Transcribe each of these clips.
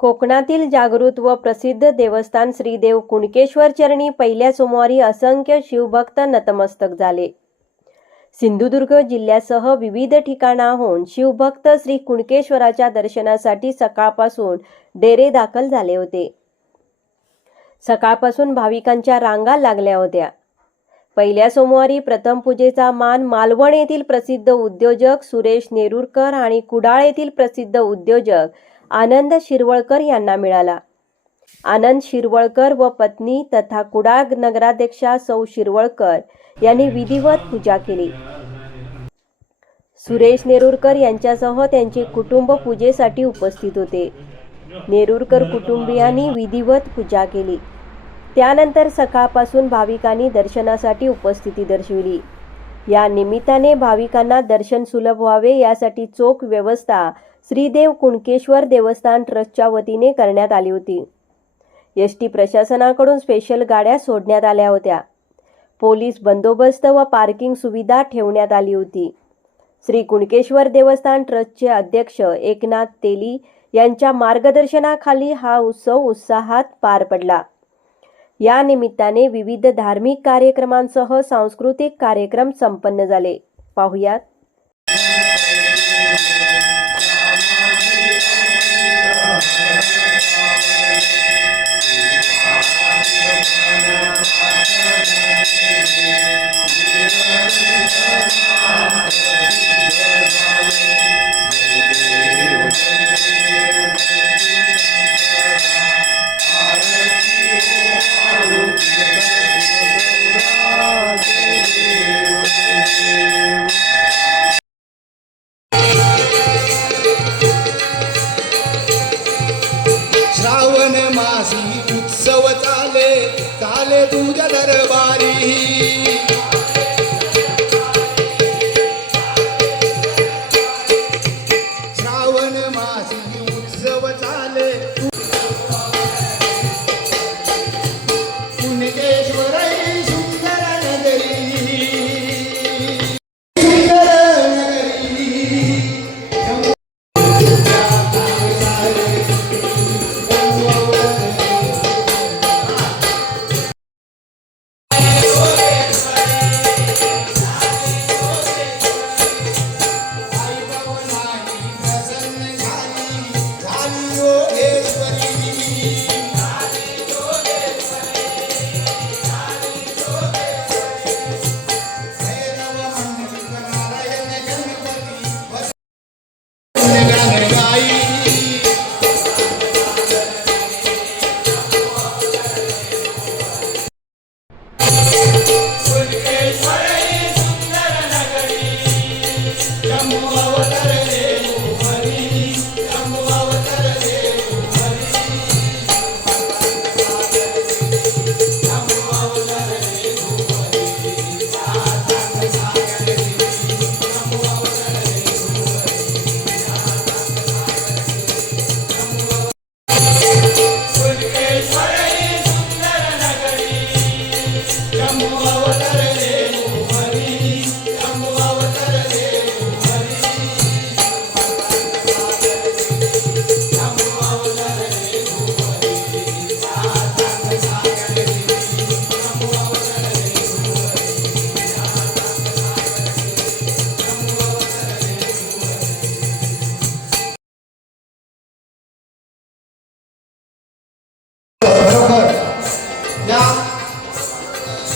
कोकणातील जागृत व प्रसिद्ध देवस्थान श्रीदेव कुणकेश्वर चरणी पहिल्या सोमवारी असंख्य शिवभक्त नतमस्तक झाले. सिंधुदुर्ग जिल्ह्यासह विविध ठिकाणाहून शिवभक्त श्री कुणकेश्वराच्या दर्शनासाठी सकाळपासून डेरे दाखल झाले होते. सकाळपासून भाविकांच्या रांगा लागल्या होत्या. पहिल्या सोमवारी प्रथम पूजेचा मान मालवण येथील प्रसिद्ध उद्योजक सुरेश नेरुरकर आणि कुडाळ येथील प्रसिद्ध उद्योजक आनंद शिरवळकर यांना मिळाला. आनंद शिरवळकर व पत्नी तथा कुडाळ नगराध्यक्षा सौ शिरवळकर यांनी विधिवत पूजा केली. सुरेश नेरुरकर यांच्यासह त्यांचे कुटुंब पूजेसाठी उपस्थित होते. नेरुरकर कुटुंबियांनी विधिवत पूजा केली. त्यानंतर सकाळपासून भाविकांनी दर्शनासाठी उपस्थिती दर्शविली. या निमित्ताने भाविकांना दर्शन सुलभ व्हावे यासाठी चोख व्यवस्था श्रीदेव कुणकेश्वर देवस्थान ट्रस्टच्या वतीने करण्यात आली होती. एस टी प्रशासनाकडून स्पेशल गाड्या सोडण्यात आल्या होत्या. पोलीस बंदोबस्त व पार्किंग सुविधा ठेवण्यात आली होती. श्री कुणकेश्वर देवस्थान ट्रस्टचे अध्यक्ष एकनाथ तेली यांच्या मार्गदर्शनाखाली हा उत्सव उत्साहात पार पडला. या निमित्ताने विविध धार्मिक कार्यक्रमांसह सांस्कृतिक कार्यक्रम संपन्न झाले. पाहुयात.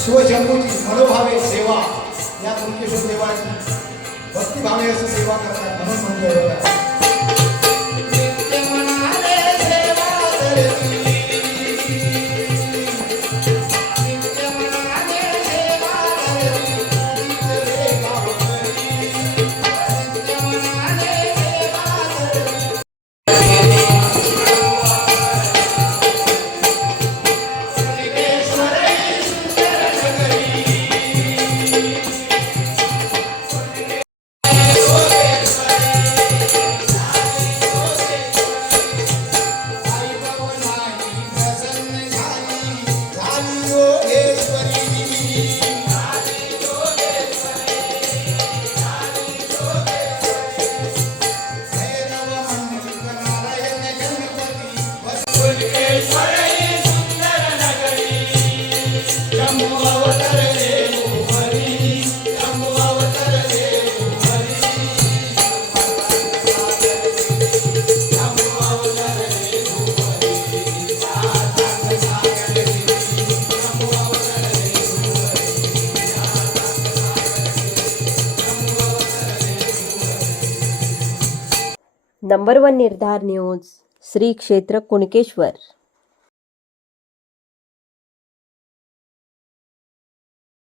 शिवशंभूची मनोभावे सेवा या कुणकेश्वर देवाची भक्तिभावे असं सेवा करतात म्हणून म्हणलं number one Nirdhar news Shri Kshetra Kunkeshwar.